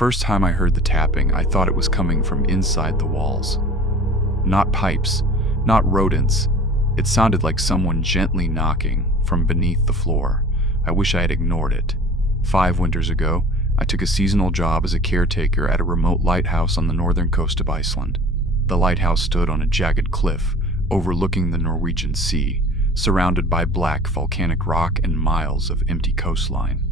first time I heard the tapping, I thought it was coming from inside the walls. Not pipes, not rodents. It sounded like someone gently knocking from beneath the floor. I wish I had ignored it. 5 winters ago, I took a seasonal job as a caretaker at a remote lighthouse on the northern coast of Iceland. The lighthouse stood on a jagged cliff overlooking the Norwegian Sea, surrounded by black volcanic rock and miles of empty coastline.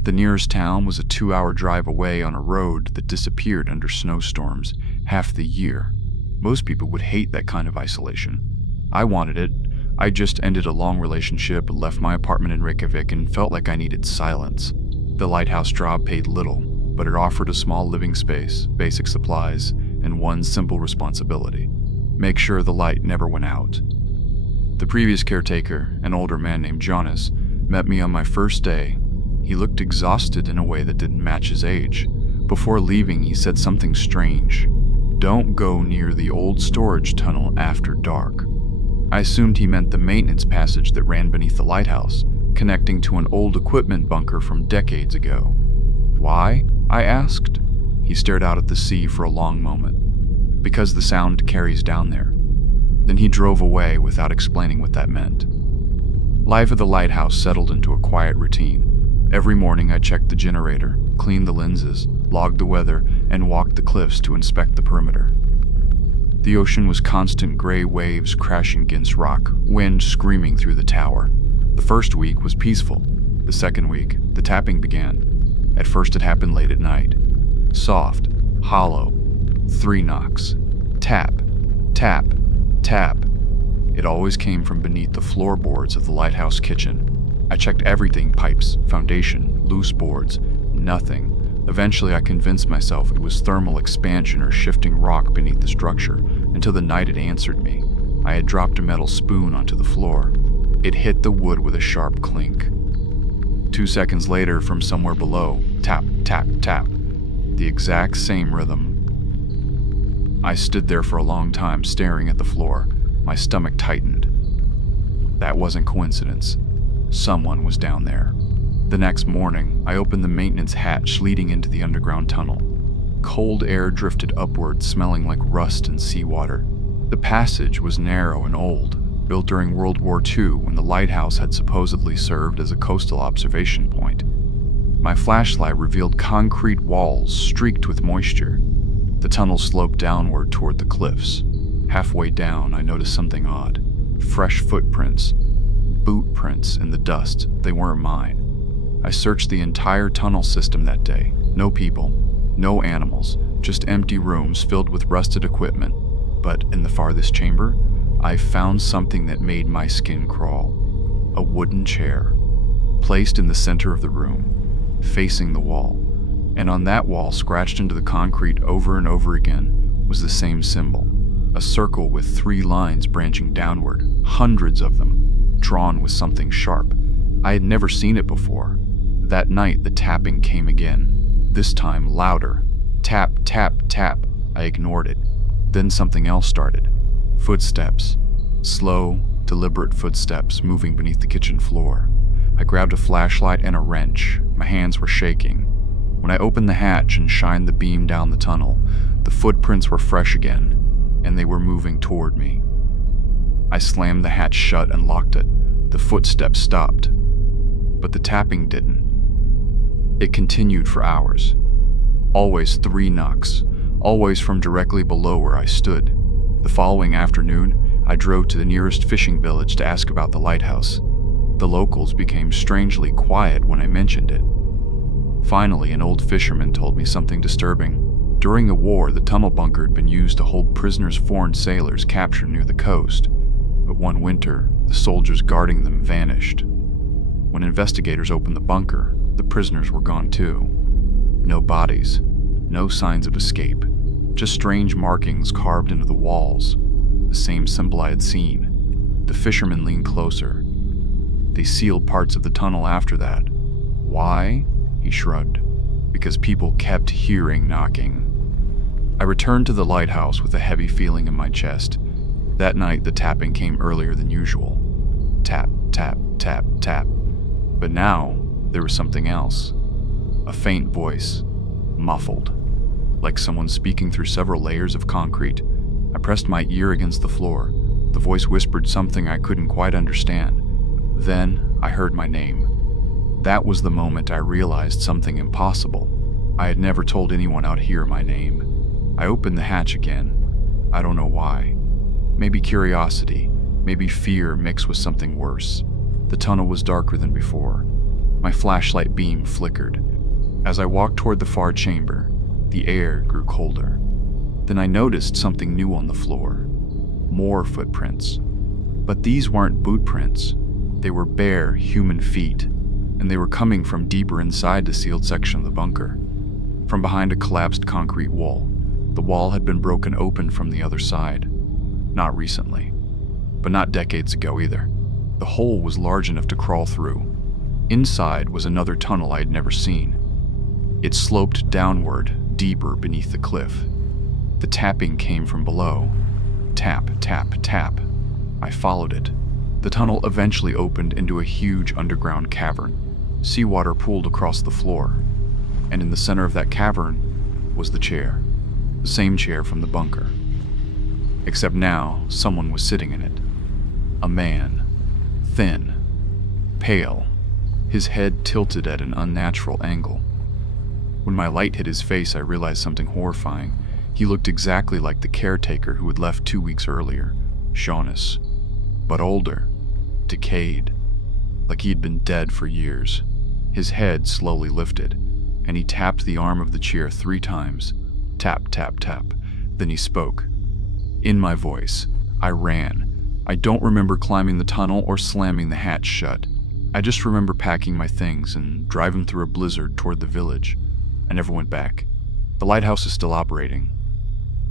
The nearest town was a 2-hour drive away on a road that disappeared under snowstorms half the year. Most people would hate that kind of isolation. I wanted it. I just ended a long relationship, left my apartment in Reykjavik, and felt like I needed silence. The lighthouse job paid little, but it offered a small living space, basic supplies, and one simple responsibility: make sure the light never went out. The previous caretaker, an older man named Jonas, met me on my first day. He looked exhausted in a way that didn't match his age. Before leaving, he said something strange. "Don't go near the old storage tunnel after dark." I assumed he meant the maintenance passage that ran beneath the lighthouse, connecting to an old equipment bunker from decades ago. "Why?" I asked. He stared out at the sea for a long moment. "Because the sound carries down there." Then he drove away without explaining what that meant. Life at the lighthouse settled into a quiet routine. Every morning I checked the generator, cleaned the lenses, logged the weather, and walked the cliffs to inspect the perimeter. The ocean was constant gray waves crashing against rock, wind screaming through the tower. The first week was peaceful. The second week, the tapping began. At first it happened late at night. Soft, hollow, 3 knocks. Tap, tap, tap. It always came from beneath the floorboards of the lighthouse kitchen. I checked everything: pipes, foundation, loose boards, nothing. Eventually I convinced myself it was thermal expansion or shifting rock beneath the structure, until the night it answered me. I had dropped a metal spoon onto the floor. It hit the wood with a sharp clink. 2 seconds later, from somewhere below, tap, tap, tap. The exact same rhythm. I stood there for a long time, staring at the floor. My stomach tightened. That wasn't coincidence. Someone was down there. The next morning, I opened the maintenance hatch leading into the underground tunnel. Cold air drifted upward, smelling like rust and seawater. The passage was narrow and old, built during World War II when the lighthouse had supposedly served as a coastal observation point. My flashlight revealed concrete walls streaked with moisture. The tunnel sloped downward toward the cliffs. Halfway down, I noticed something odd. Fresh footprints. Boot prints in the dust. They weren't mine. I searched the entire tunnel system that day. No people, no animals, just empty rooms filled with rusted equipment. But in the farthest chamber, I found something that made my skin crawl. A wooden chair, placed in the center of the room, facing the wall. And on that wall, scratched into the concrete over and over again, was the same symbol. A circle with 3 lines branching downward, hundreds of them, drawn with something sharp. I had never seen it before. That night, the tapping came again, this time louder. Tap, tap, tap. I ignored it. Then something else started. Footsteps. Slow, deliberate footsteps moving beneath the kitchen floor. I grabbed a flashlight and a wrench. My hands were shaking. When I opened the hatch and shined the beam down the tunnel, the footprints were fresh again, and they were moving toward me. I slammed the hatch shut and locked it. The footsteps stopped, but the tapping didn't. It continued for hours. Always 3 knocks, always from directly below where I stood. The following afternoon, I drove to the nearest fishing village to ask about the lighthouse. The locals became strangely quiet when I mentioned it. Finally, an old fisherman told me something disturbing. During the war, the tunnel bunker had been used to hold prisoners foreign sailors captured near the coast. But one winter, the soldiers guarding them vanished. When investigators opened the bunker, the prisoners were gone too. No bodies, no signs of escape, just strange markings carved into the walls, the same symbol I had seen. The fisherman leaned closer. They sealed parts of the tunnel after that. Why? He shrugged. Because people kept hearing knocking. I returned to the lighthouse with a heavy feeling in my chest. That night, the tapping came earlier than usual. Tap, tap, tap, tap. But now, there was something else. A faint voice. muffled, like someone speaking through several layers of concrete. I pressed my ear against the floor. The voice whispered something I couldn't quite understand. Then I heard my name. That was the moment I realized something impossible. I had never told anyone out here my name. I opened the hatch again. I don't know why. Maybe curiosity, maybe fear mixed with something worse. The tunnel was darker than before. My flashlight beam flickered. As I walked toward the far chamber, the air grew colder. Then I noticed something new on the floor. More footprints. But these weren't boot prints. They were bare human feet, and they were coming from deeper inside the sealed section of the bunker. From behind a collapsed concrete wall. The wall had been broken open from the other side. Not recently, but not decades ago either. The hole was large enough to crawl through. Inside was another tunnel I had never seen. It sloped downward, deeper beneath the cliff. The tapping came from below. Tap, tap, tap. I followed it. The tunnel eventually opened into a huge underground cavern. Seawater pooled across the floor, and in the center of that cavern was the chair. The same chair from the bunker. Except now, someone was sitting in it. A man. Thin. Pale. His head tilted at an unnatural angle. When my light hit his face, I realized something horrifying. He looked exactly like the caretaker who had left 2 weeks earlier, Shaunus, but older, decayed, like he'd been dead for years. His head slowly lifted, and he tapped the arm of the chair 3 times. Tap, tap, tap. Then he spoke. In my voice, I ran. I don't remember climbing the tunnel or slamming the hatch shut. I just remember packing my things and driving through a blizzard toward the village. I never went back. The lighthouse is still operating.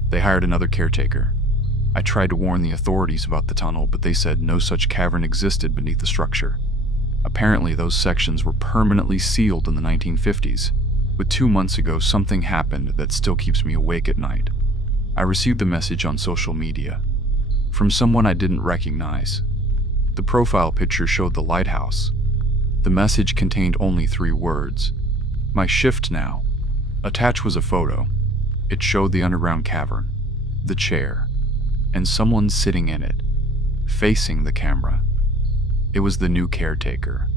They hired another caretaker. I tried to warn the authorities about the tunnel, but they said no such cavern existed beneath the structure. Apparently, those sections were permanently sealed in the 1950s. But 2 months ago, something happened that still keeps me awake at night. I received a message on social media from someone I didn't recognize. The profile picture showed the lighthouse. The message contained only 3 words. My shift now. Attached was a photo. It showed the underground cavern, the chair, and someone sitting in it, facing the camera. It was the new caretaker.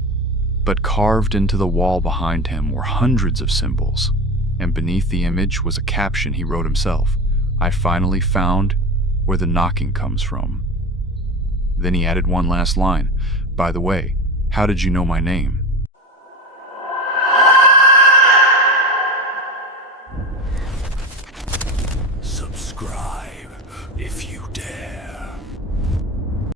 But carved into the wall behind him were hundreds of symbols, and beneath the image was a caption he wrote himself. I finally found where the knocking comes from. Then he added one last line. By the way, how did you know my name? Subscribe.